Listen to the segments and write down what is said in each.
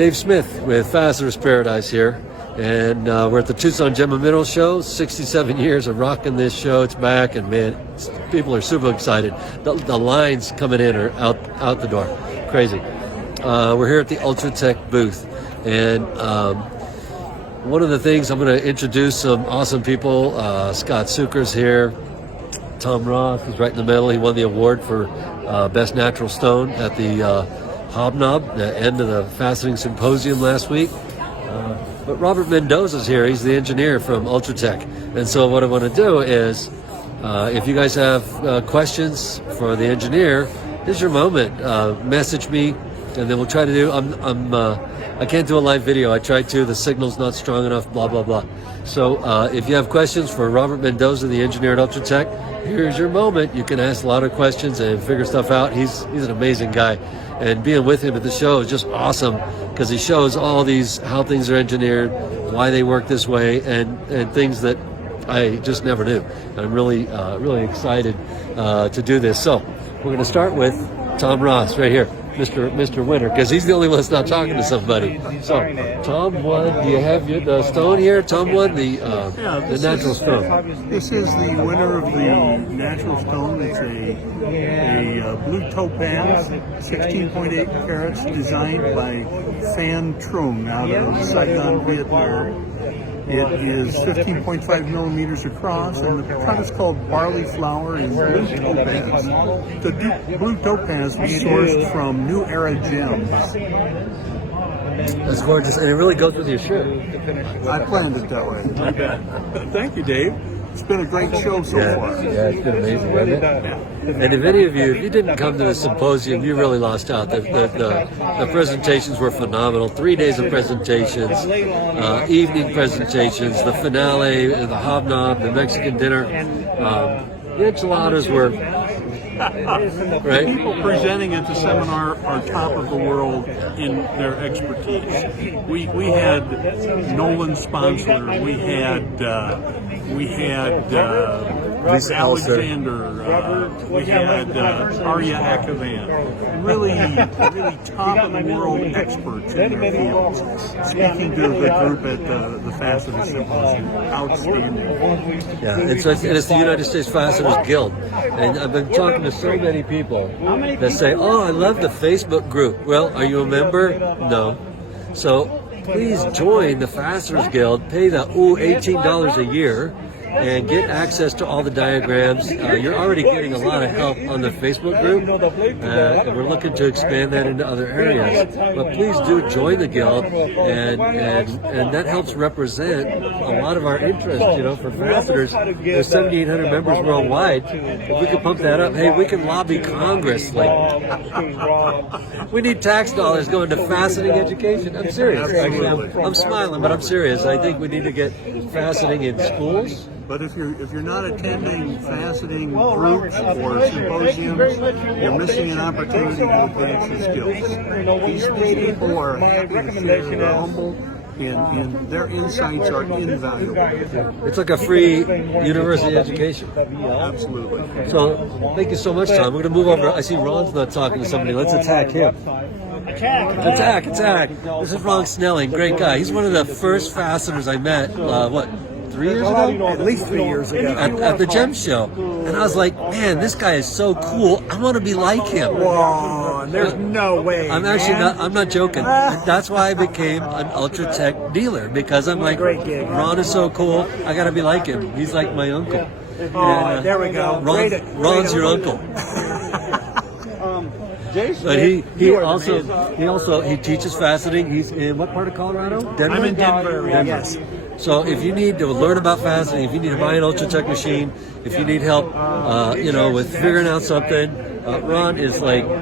Dave Smith with Fasteners Paradise here, and we're at the Tucson Gem and Mineral Show. 67 years of rocking this show. It's back, and man, people are super excited. The lines coming in are out the door. Crazy. We're here at the Ultratech booth, and one of the things, I'm going to introduce some awesome people. Scott Zucker's here. Tom Roth is right in the middle. He won the award for Best Natural Stone at the Hobnob, the end of the Fastening Symposium last week. But Robert Mendoza's here. He's the engineer from Ultratech. And so what I want to do is, if you guys have questions for the engineer, here's your moment. Message me, and then we'll try to do, I can't do a live video. I tried to, the signal's not strong enough, blah, blah, blah. So if you have questions for Robert Mendoza, the engineer at Ultratech, here's your moment. You can ask a lot of questions and figure stuff out. He's an amazing guy. And being with him at the show is just awesome because he shows all these, how things are engineered, why they work this way, and things that I just never knew. And I'm really, really excited to do this. So we're going to start with Tom Ross right here. Mr. Winner, because he's the only one that's not talking to somebody. So, Tom won. Do you have the stone here? Tom won the natural stone. This is the winner of the natural stone. It's a blue topaz, 16.8 carats, designed by Phan Trung out of Saigon, Vietnam. It is 15.5 millimeters across, and the cut is called barley flower in blue topaz. The blue topaz was sourced from New Era Gems. That's gorgeous, and it really goes with your shirt. I planned it that way. Thank you, Dave. It's been a great show so far. Yeah, it's been amazing, hasn't it? And if any of you, if you didn't come to the symposium, you really lost out. The presentations were phenomenal. 3 days of presentations, evening presentations, the finale, the hobnob, the Mexican dinner. The enchiladas were... Right? People presenting at the seminar are top of the world in their expertise. We had Nolan Sponsler, we had Alexander, we had Arya Akavan, really top of the world experts in their fields. Speaking to the group at the Fastener Symposium, outstanding. Yeah, it's the United States Fasteners Guild, and I've been talking to so many people that say, "Oh, I love the Facebook group." Well, are you a member? No. So please join the Fasteners Guild. Pay the $18 a year and get access to all the diagrams. You're already getting a lot of help on the Facebook group, and we're looking to expand that into other areas. But please do join the guild, and that helps represent a lot of our interests. You know, for fasteners, there's 7,800 members worldwide. If we could pump that up, hey, we can lobby Congress. Like, we need tax dollars going to fastening education. I'm serious. Actually, I'm smiling, but I'm serious. I think we need to get fastening in schools. But if you're not attending fastening groups or symposiums, you're missing an opportunity to advance your skills. These people are happy to share, they're humble, and their insights are invaluable. It's like a free university education. Absolutely. So thank you so much, Tom. We're going to move over. I see Ron's not talking to somebody. Let's attack him. Attack. This is Ron Snelling, great guy. He's one of the first fasteners I met, 3 years ago? At least 3 years ago. At the Gem Show. And I was like, man, this guy is so cool. I want to be like him. Whoa, there's no way. I'm actually I'm not joking. That's why I became an Ultratech dealer, because I'm like, Ron is so cool. I got to be like him. He's like my uncle. Oh, there we go. Ron's your uncle. But he also teaches fastening. He's in what part of Colorado? Denver? I'm in Denver. Yes. So if you need to learn about fastening, if you need to buy an Ultratech machine, if you need help, with figuring out something, Ron is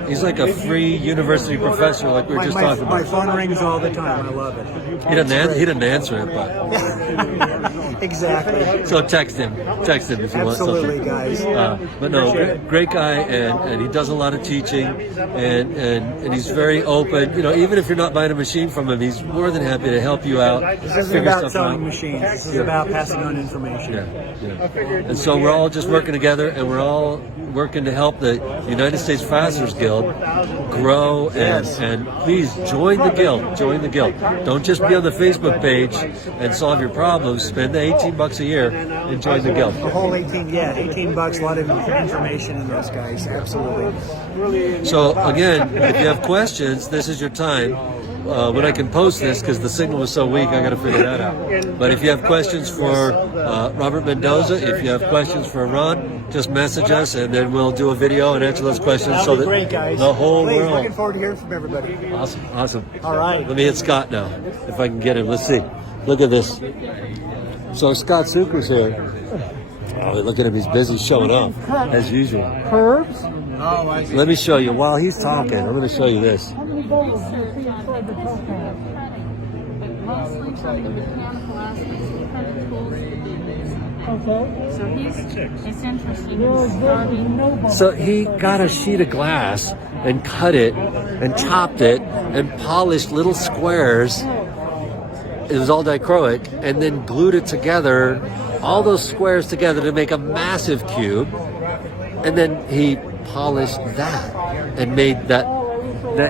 he's like a free university professor, like we were just talking about. My phone rings all the time. I love it. He doesn't answer it, but exactly. So text him if you want something. Absolutely, guys. But no, great guy, and he does a lot of teaching, and he's very open. You know, even if you're not buying a machine from him, he's more than happy to help you out. This isn't about selling machines. This is about passing on information. Yeah. And so we're all just working together, and we're all working to help the United States Fasteners Guild grow and please join the guild. Join the guild. Don't just be on the Facebook page and solve your problems. Spend the $18 a year and join the guild. The whole 18 bucks, a lot of information in those guys, absolutely. So again, if you have questions, this is your time. When I can post this, because the signal was so weak, I got to figure that out. But if you have questions for Robert Mendoza, if you have questions for Ron, just message us, and then we'll do a video and answer those questions. That'd So be that great, guys. the whole Please, world. looking forward to hearing from everybody. Awesome. All right. Let me hit Scott now, if I can get him. Let's see. Look at this. So Scott Zucker's here. Oh, look at him. He's busy showing off, as usual. Curbs? Oh, I see. Let me show you. While he's talking, I'm going to show you this. How many bowls do you see inside the toe pad? But mostly from the mechanical aspects of cutting tools to do this. Okay. So it's interesting. There is He's virtually starting. no bowls. So he got a sheet of glass and cut it and chopped it and polished little squares. It was all dichroic, and then glued it together, all those squares together to make a massive cube. And then he polished that and made that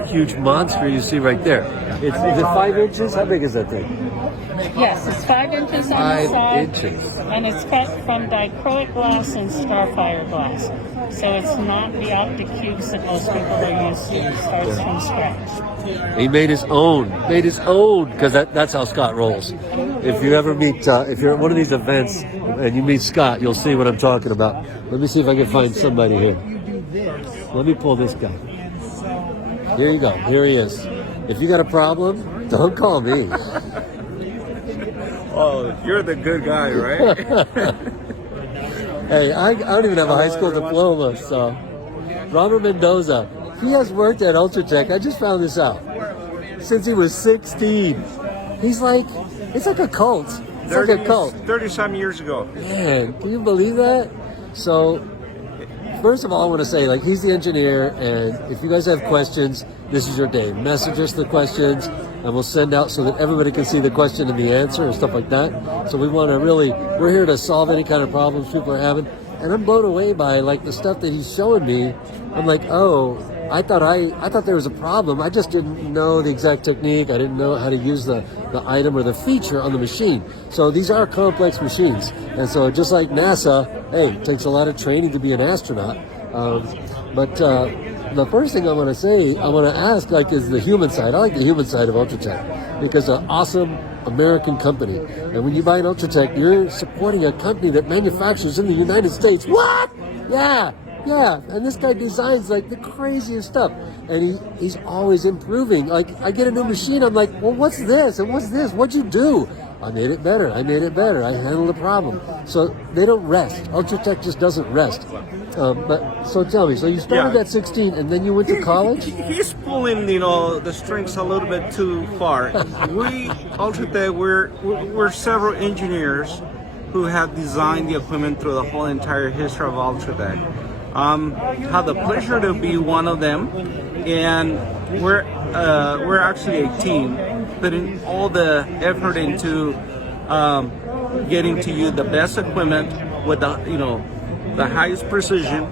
huge monster you see right there. Is it 5 inches? How big is that thing? Yes, it's 5 inches on 5 the side, inches. and it's cut from dichroic glass and starfire glass. So it's not the optic cubes that most people are used to. It starts from scratch. He made his own, because that's how Scott rolls. If you ever meet, if you're at one of these events and you meet Scott, you'll see what I'm talking about. Let me see if I can find somebody here. Let me pull this guy. Here you go. Here he is. If you got a problem, don't call me. Oh, you're the good guy, right? Hey, I don't even have a high school diploma, so. Robert Mendoza, he has worked at Ultratech. I just found this out. Since he was 16. He's like, it's like a cult. It's like a cult. 30-some years ago. Man, can you believe that? So, first of all, I want to say, like, he's the engineer, and if you guys have questions, this is your day. Message us the questions, and we'll send out so that everybody can see the question and the answer and stuff like that. So we want to really, we're here to solve any kind of problems people are having. And I'm blown away by, like, the stuff that he's showing me. I'm like, oh, I thought there was a problem. I just didn't know the exact technique. I didn't know how to use the item or the feature on the machine. So these are complex machines. And so just like NASA, hey, it takes a lot of training to be an astronaut. But the first thing I want to say, I want to ask, like, is the human side. I like the human side of Ultratech because it's an awesome American company. And when you buy an Ultratech, you're supporting a company that manufactures in the United States. What? Yeah. Yeah, and this guy designs like the craziest stuff, and he's always improving. Like, I get a new machine, I'm like, well, what's this and what's this? What'd you do? I made it better. I handled the problem. So they don't rest. Ultratech just doesn't rest. But so tell me, so you started at 16 and then you went to college? He's pulling, the strings a little bit too far. Ultratech, we're several engineers who have designed the equipment through the whole entire history of Ultratech. Had the pleasure to be one of them, and we're actually a team putting all the effort into getting to you the best equipment with the highest precision,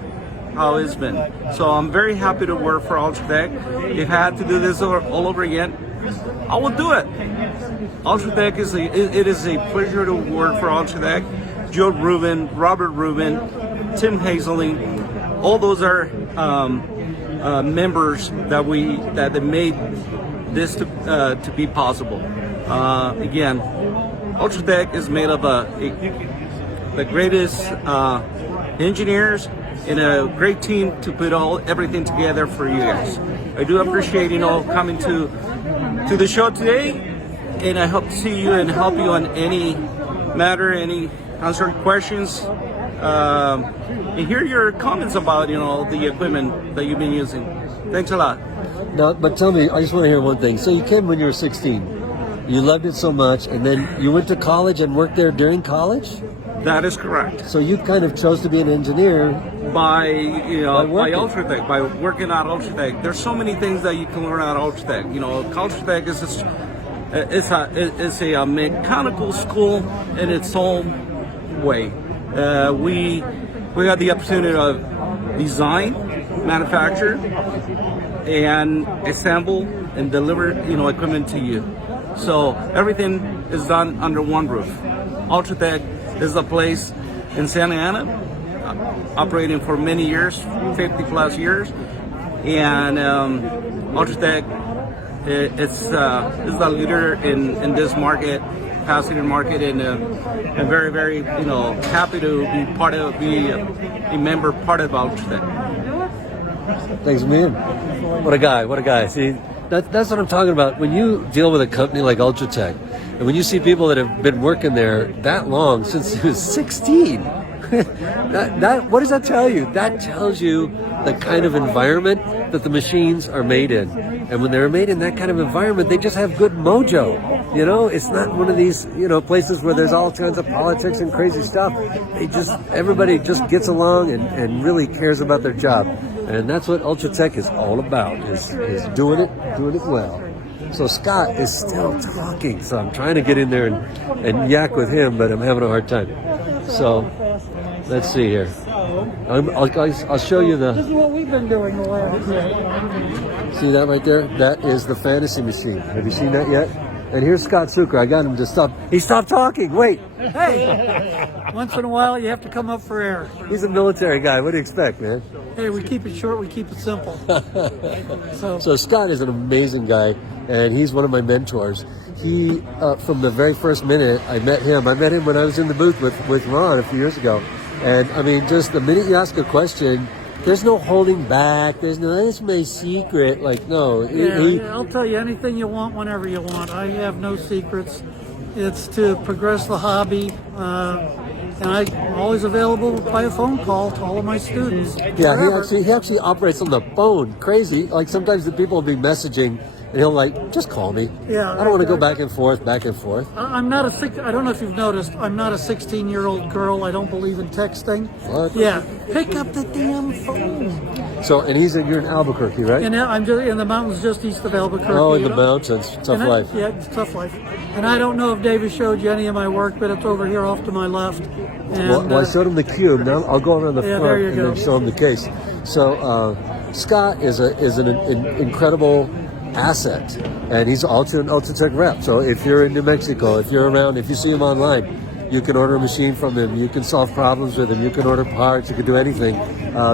how it's been. So I'm very happy to work for Ultratech. If I had to do this all over again, I would do it. Ultratech it is a pleasure to work for Ultratech. Joe Rubin, Robert Rubin, Tim Hazeling, all those are members that they made this to be possible. Again, Ultratech is made of the greatest engineers and a great team to put everything together for you guys. I do appreciate coming to the show today, and I hope to see you and help you on any matter, any answer questions. And hear your comments about the equipment that you've been using. Thanks a lot. No, but tell me, I just want to hear one thing. So you came when you were 16. You loved it so much, and then you went to college and worked there during college? That is correct. So you kind of chose to be an engineer by working. Ultratech, by working at Ultratech. There's so many things that you can learn at Ultratech. Ultratech is a mechanical school in its own way. We had the opportunity of design, manufacture and assemble and deliver, equipment to you. So everything is done under one roof. Ultratech is a place in Santa Ana, operating for many years, 50 plus years, and Ultratech is the leader in this market, passenger market, and very, very, happy to be a member part of Ultratech. Thanks, man. What a guy. See, that's what I'm talking about. When you deal with a company like Ultratech, and when you see people that have been working there that long, since he was 16, what does that tell you? That tells you the kind of environment that the machines are made in. And when they're made in that kind of environment, they just have good mojo. It's not one of these, places where there's all kinds of politics and crazy stuff. Everybody just gets along and really cares about their job. And that's what Ultratech is all about, is doing it well. So Scott is still talking, so I'm trying to get in there and yak with him, but I'm having a hard time. So let's see here. I'll show you This is what we've been doing the last year. See that right there? That is the fantasy machine. Have you seen that yet? And here's Scott Zucker. I got him to stop. He stopped talking. Wait. Hey, once in a while you have to come up for air. He's a military guy. What do you expect, man? Hey, we keep it short, we keep it simple. So Scott is an amazing guy, and he's one of my mentors. He, from the very first minute I met him when I was in the booth with Ron a few years ago. And I mean, just the minute you ask a question, there's no holding back. There's no, that's my secret. Like, no. I'll tell you anything you want whenever you want. I have no secrets. It's to progress the hobby. And I'm always available by a phone call to all of my students. Yeah, he actually operates on the phone. Crazy. Like sometimes the people will be messaging and he'll just call me. Yeah. I don't want to go back and forth. I'm not I don't know if you've noticed, I'm not a 16-year-old girl. I don't believe in texting. What? Yeah. Pick up the damn phone. So, and you're in Albuquerque, right? And I'm just in the mountains just east of Albuquerque. Oh, in the mountains. Tough life. Yeah, it's tough life. And I don't know if David showed you any of my work, but it's over here off to my left. And, well, I showed him the cube. Now I'll go around the front and then show him the case. So Scott is an incredible asset, and he's also an Ultratech rep. So if you're in New Mexico, if you're around, if you see him online, you can order a machine from him. You can solve problems with him. You can order parts. You can do anything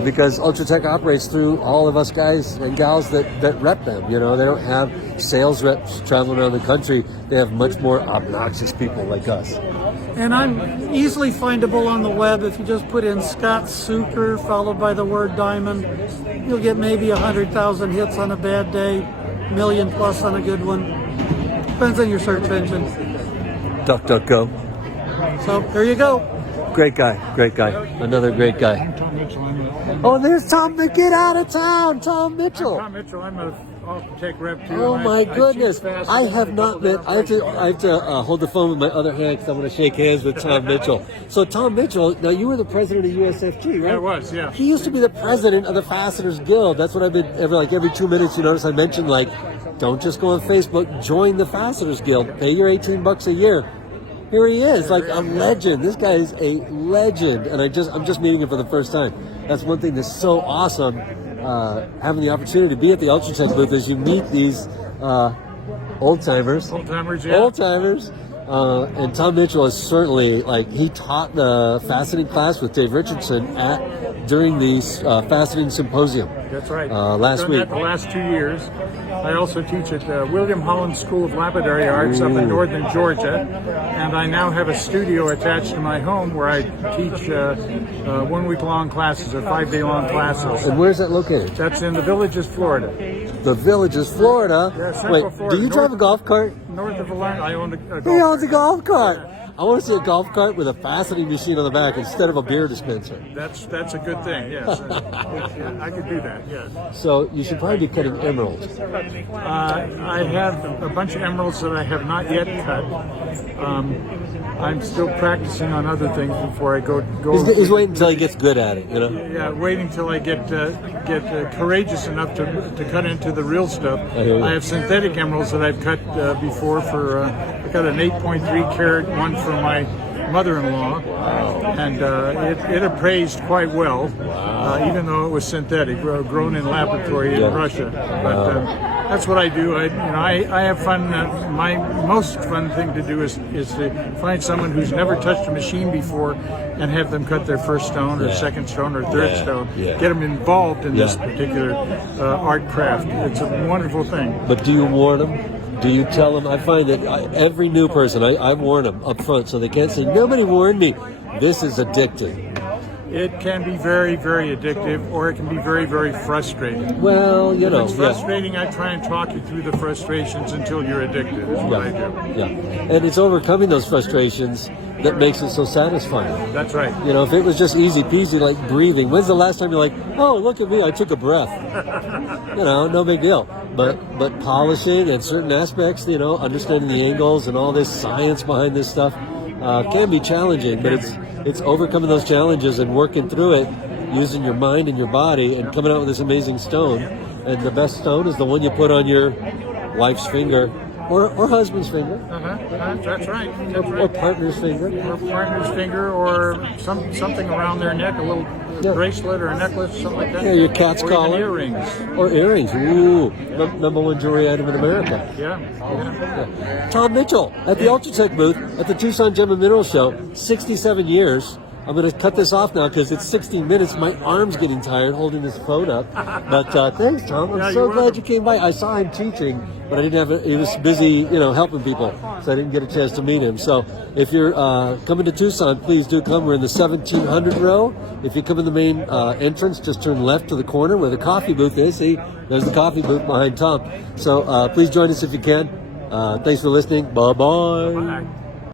because Ultratech operates through all of us guys and gals that rep them. They don't have sales reps traveling around the country. They have much more obnoxious people like us. And I'm easily findable on the web. If you just put in Scott Zucker followed by the word diamond, you'll get maybe 100,000 hits on a bad day, million plus on a good one. Depends on your search engine. DuckDuckGo. So there you go. Great guy. Another great guy. Tom Mitchell. Oh, there's Tom. Get out of town, Tom Mitchell. Tom Mitchell. I'm a Ultratech rep too. Oh my goodness! I have not met. I have to hold the phone with my other hand because I want to shake hands with Tom Mitchell. So Tom Mitchell, now you were the president of USFG, right? I was, yeah. He used to be the president of the Fasteners Guild. That's what I've been every 2 minutes. You notice I mentioned don't just go on Facebook. Join the Fasteners Guild. Pay your $18 a year. Here he is, like a legend. This guy is a legend, and I'm just meeting him for the first time. That's one thing that's so awesome. Having the opportunity to be at the Ultratech booth is you meet these old timers. And Tom Mitchell is certainly he taught the fastening class with Dave Richardson during the fastening symposium. That's right. Last week. The last 2 years. I also teach at William Holland School of Lapidary Arts up in northern Georgia, and I now have a studio attached to my home where I teach 1 week long classes or 5 day long classes. And where's that located? That's in the Villages, Florida. The Villages, Florida. Yeah, Central Wait, Florida. do you drive a golf cart? North of the line, I own a golf He owns a cart. golf cart. I want to see a golf cart with a fastening machine on the back instead of a beer dispenser. That's a good thing, yes. I could do that, yes. So you should probably be cutting emeralds. I have a bunch of emeralds that I have not yet cut. I'm still practicing on other things before I go. He's waiting until he gets good at it, Yeah, waiting till I get courageous enough to cut into the real stuff. I have synthetic emeralds that I've cut before for. I got an 8.3 carat one for my mother-in-law, and it appraised quite well, even though it was synthetic, grown in laboratory in Russia. But that's what I do. I have fun. My most fun thing to do is to find someone who's never touched a machine before and have them cut their first stone or second stone or third stone. Get them involved in this particular art craft. It's a wonderful thing. But do you warn them? Do you tell them? I find that every new person, I warn them up front so they can't say, nobody warned me. This is addictive. It can be very, very addictive, or it can be very, very frustrating. Well, you know. If it's frustrating, I try and talk you through the frustrations until you're addicted, is what I do. Yeah. And it's overcoming those frustrations that makes it so satisfying. That's right. You know, if it was just easy peasy, like breathing, when's the last time you're like, oh, look at me, I took a breath? You know, no big deal. But polishing and certain aspects, you know, understanding the angles and all this science behind this stuff can be challenging, but it's overcoming those challenges and working through it, using your mind and your body and coming out with this amazing stone. And the best stone is the one you put on your wife's finger or husband's finger. That's right. Or partner's finger. Or partner's finger, or something around their neck, a little bracelet or a necklace, something like that. Yeah, your cat's or collar. Even earrings. Or earrings. Ooh, number one jewelry item in America. Yeah. Tom Mitchell at the Ultratech booth at the Tucson Gem and Mineral Show. 67 years. I'm going to cut this off now because it's 16 minutes. My arm's getting tired holding this phone up. But thanks, Tom. I'm so glad you came by. I saw him teaching, but I didn't have he was busy, you know, helping people, so I didn't get a chance to meet him. So if you're coming to Tucson, please do come. We're in the 1700 row. If you come in the main entrance, just turn left to the corner where the coffee booth is. See, there's the coffee booth behind Tom. So please join us if you can. Thanks for listening. Bye-bye. Bye.